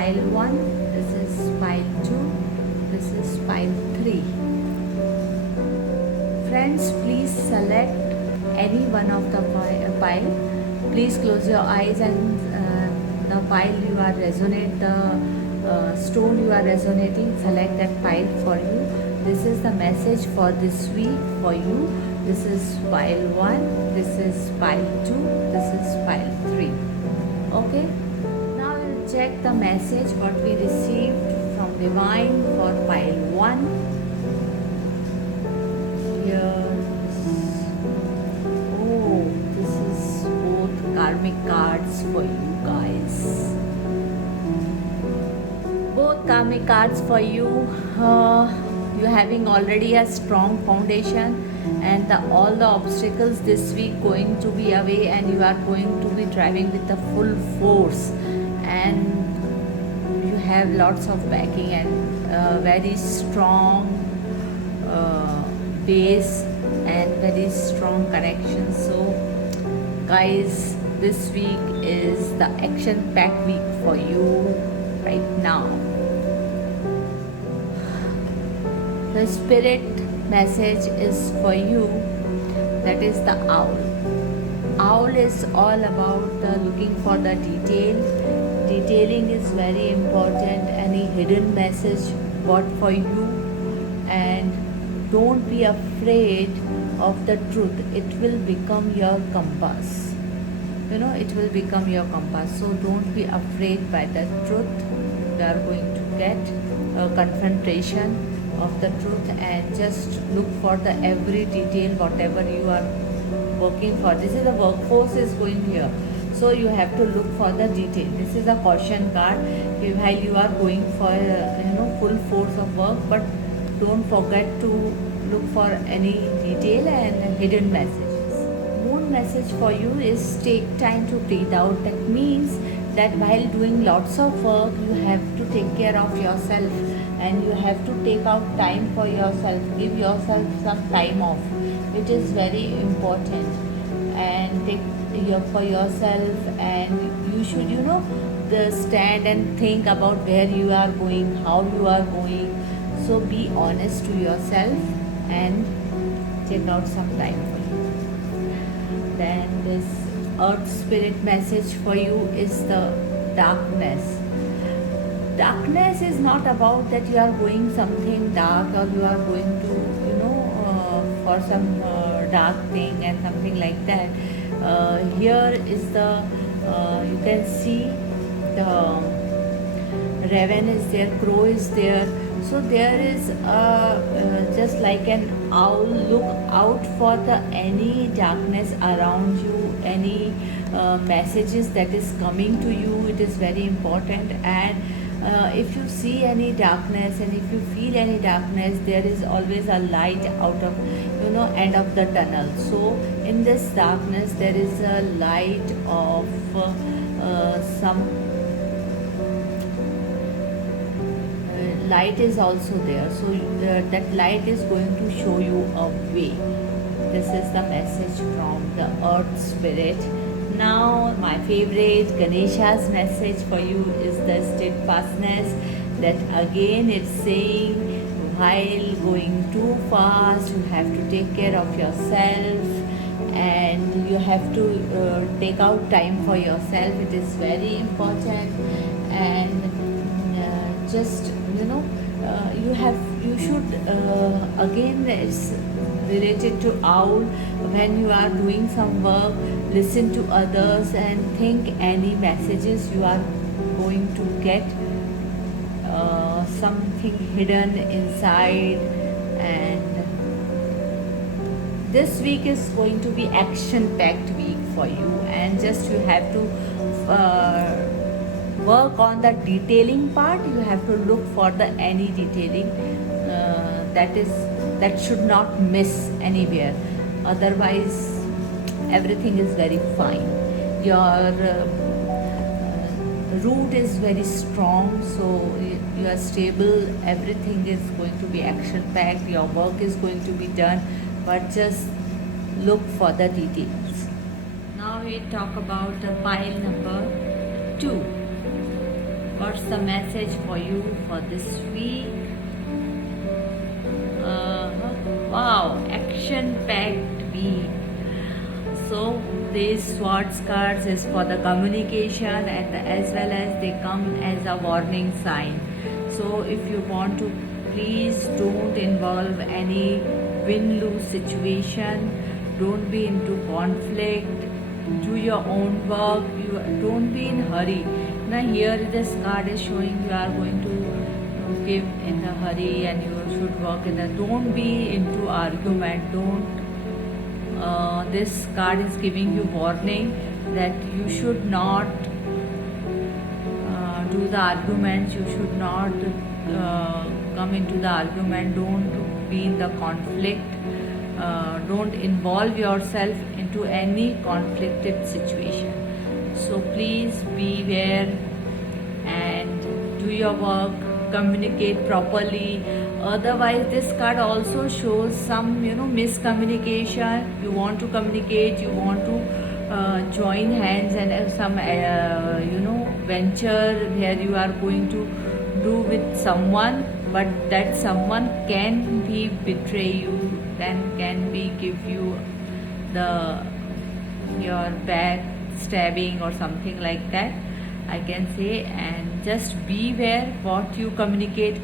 pile 1, this is pile 2, this is pile 3. Friends, please select any one of the pile. Please close your eyes and the pile you are resonate, the stone you are resonating, select that pile for you. This is the message for this week for you. This is pile 1, this is pile 2, this is pile 3. Okay? Now we'll check the message what we received from Divine for pile 1. Here, oh, this is both karmic cards for you guys. Both karmic cards for you. You're having already a strong foundation, and all the obstacles this week going to be away, and you are going to be driving with the full force, and you have lots of backing and very strong base and very strong connection. So guys, this week is the action packed week for you right now. The spirit message is for you, that is the owl. Owl is all about looking for the detail. Detailing is very important. Any hidden message what for you, and don't be afraid of the truth. It will become your compass. It will become your compass. So don't be afraid by the truth. You are going to get a confrontation of the truth, and just look for the every detail whatever you are working for. This is the workforce is going here, so you have to look for the detail. This is a caution card while you are going for full force of work, but don't forget to look for any detail and hidden messages. Moon message for you is take time to breathe out. That means that while doing lots of work, you have to take care of yourself, and you have to take out time for yourself. Give yourself some time off. It is very important, and take for yourself, and you should stand and think about where you are going, how you are going. So be honest to yourself and take out some time for you. Then this earth spirit message for you is the darkness. Darkness is not about that you are going something dark, or you are going to for some dark thing and something like that. Here is the you can see the raven is there, crow is there. So there is just like an owl. Look out for the any darkness around you, any messages that is coming to you. It is very important. And if you see any darkness, and if you feel any darkness, there is always a light out of end of the tunnel. So in this darkness there is a light of some light is also there. So that light is going to show you a way. This is the message from the earth spirit. Now my favorite Ganesha's message for you is the steadfastness. That again it's saying, while going too fast, you have to take care of yourself, and you have to take out time for yourself. It is very important. And just you should again, it's related to owl. When you are doing some work, listen to others and think any messages you are going to get, something hidden inside. And this week is going to be action packed week for you, and just you have to work on the detailing part. You have to look for the any detailing that should not miss anywhere. Otherwise everything is very fine. Your root is very strong, so you are stable. Everything is going to be action packed. Your work is going to be done, but just look for the details. Now we talk about the pile number 2. what's the message for you for this week? Wow, action-packed week. So these swords cards is for the communication, and as well as they come as a warning sign. So if you want to, please don't involve any win-lose situation. Don't be into conflict. Do your own work. You don't be in hurry. Now here this card is showing you are going to give in a hurry, and you should work in a. Don't be into argument. Don't. This card is giving you warning that you should not do the arguments. You should not come into the argument. Don't be in the conflict. Don't involve yourself into any conflicted situation. So please beware and do your work, communicate properly. Otherwise this card also shows some miscommunication. You want to communicate, you want to join hands and have some venture where you are going to do with someone, but that someone can be betray you, then can be give you your back stabbing or something like that, I can say. And just beware what you communicate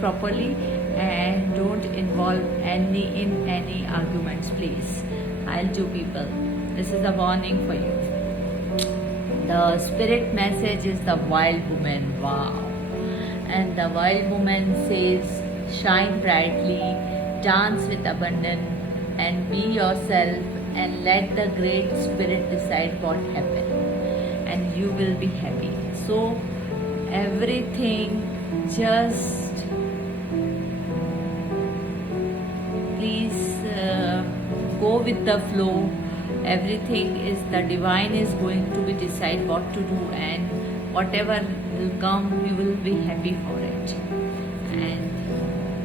properly, and don't involve in any arguments, please. I'll do people. This is a warning for you. The spirit message is the wild woman. Wow. And the wild woman says, shine brightly, dance with abandon, and be yourself, and let the great spirit decide what happens, and you will be happy. So everything, just please go with the flow. Everything is, the divine is going to be decide what to do, and whatever will come, you will be happy for it. And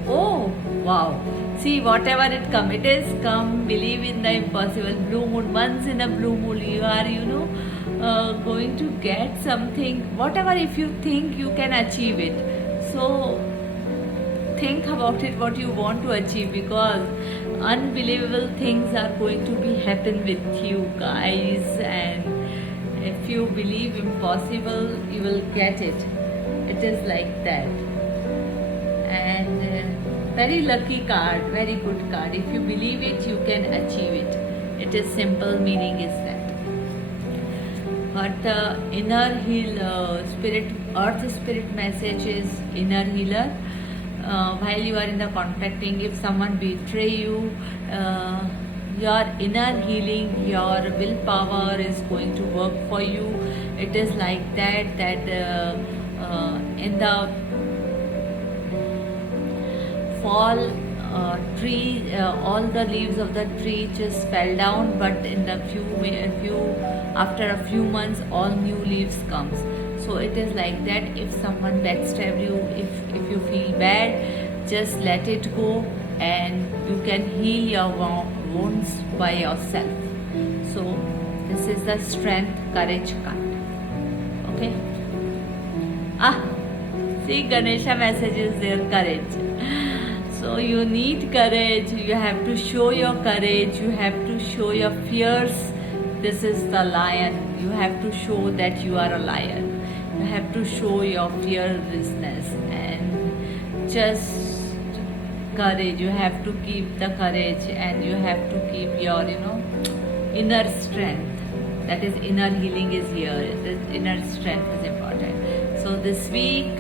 oh wow, see, whatever it come, it is come. Believe in the impossible. Blue moon, once in a blue moon you are going to get something. Whatever, if you think you can achieve it, so think about it what you want to achieve, because unbelievable things are going to be happen with you guys. And if you believe impossible, you will get it. It is like that. And very lucky card, very good card. If you believe it, you can achieve it. It is simple, meaning is that. But the inner spirit, earth spirit message is inner healer. While you are in the contracting, if someone betray you, your inner healing, your willpower is going to work for you. It is like that in the fall tree, all the leaves of the tree just fell down, but in the after a few months, all new leaves comes. So it is like that. If someone backstab you, if you feel bad, just let it go, and you can heal your wounds by yourself. So this is the strength, courage card. Okay. See, Ganesha message is there, courage. So you need courage. You have to show your courage. You have to show your fears. This is the lion. You have to show that you are a lion. You have to show your fearlessness and just courage. You have to keep the courage, and you have to keep your inner strength. That is, inner healing is here. The inner strength is important. So this week,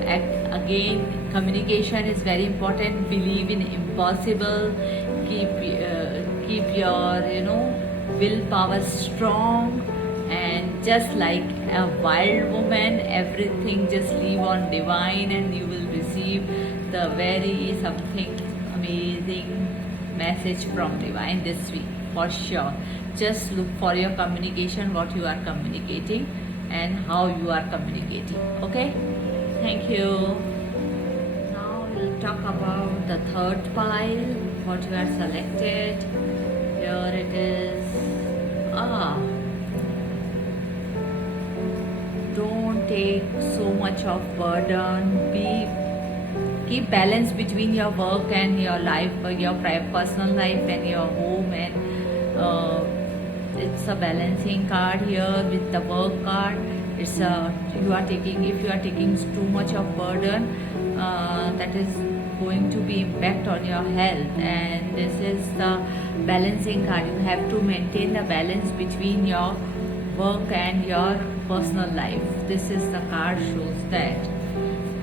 again, communication is very important. Believe in impossible. Keep your willpower strong, and just like a wild woman, everything just leave on divine, and you will receive the very something amazing message from divine this week for sure. Just look for your communication, what you are communicating and how you are communicating. Okay, thank you. Now we'll talk about the third pile, what you are selected. Here it is. Don't take so much of burden. Keep balance between your work and your life, your personal life and your home, and it's a balancing card here with the work card. It's you are taking, if you are taking too much of burden, that is going to be impact on your health. And this is the balancing card. You have to maintain the balance between your work and your personal life. This is the card shows that.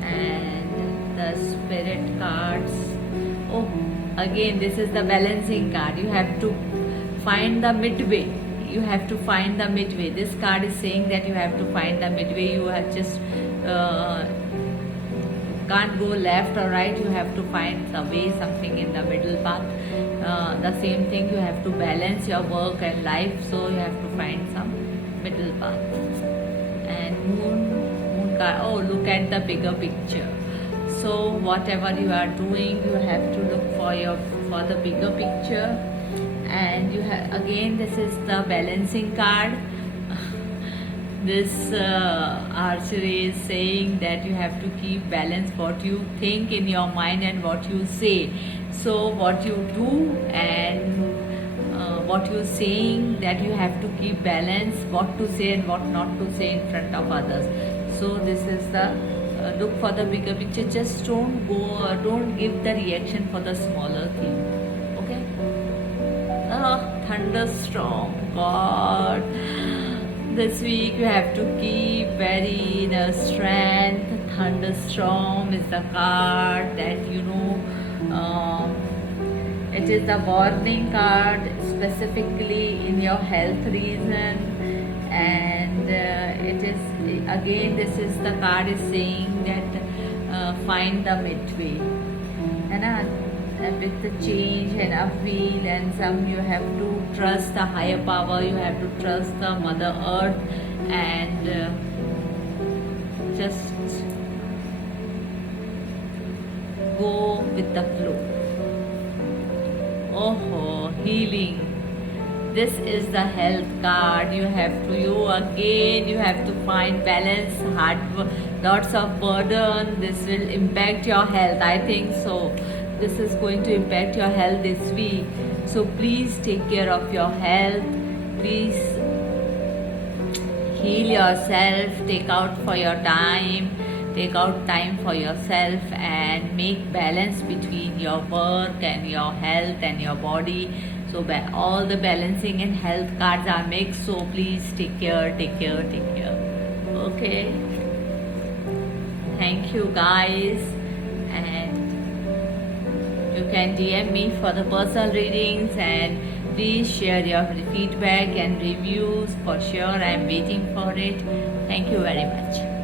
And the spirit cards, oh, again this is the balancing card. You have to find the midway. You have to find the midway. This card is saying that you have to find the midway. You have just can't go left or right. You have to find the way, something in the middle path. The same thing, you have to balance your work and life, so you have to find some middle path. And moon card, oh, look at the bigger picture. So whatever you are doing, you have to look for the bigger picture. And you have, again this is the balancing card. This archery is saying that you have to keep balance what you think in your mind and what you say. So what you do and what you're saying, that you have to keep balance, what to say and what not to say in front of others. So this is the look for the bigger picture. Just don't give the reaction for the smaller thing. Okay. Thunderstorm, God. This week you have to keep very inner strength. Thunderstorm is the card that it is the warning card specifically in your health reason. And it is, again this is the card is saying that find the midway. And with the change and upheaval, and some you have to trust the higher power, you have to trust the Mother Earth, and just go with the flow. Oh, healing. This is the health card. You have to find balance, lots of burden. This will impact your health, I think so. This is going to impact your health this week. So please take care of your health. Please heal yourself. Take out time for yourself and make balance between your work and your health and your body. So all the balancing and health cards are mixed. So please take care. Okay. Thank you guys. And you can DM me for the personal readings, and please share your feedback and reviews for sure. I am waiting for it. Thank you very much.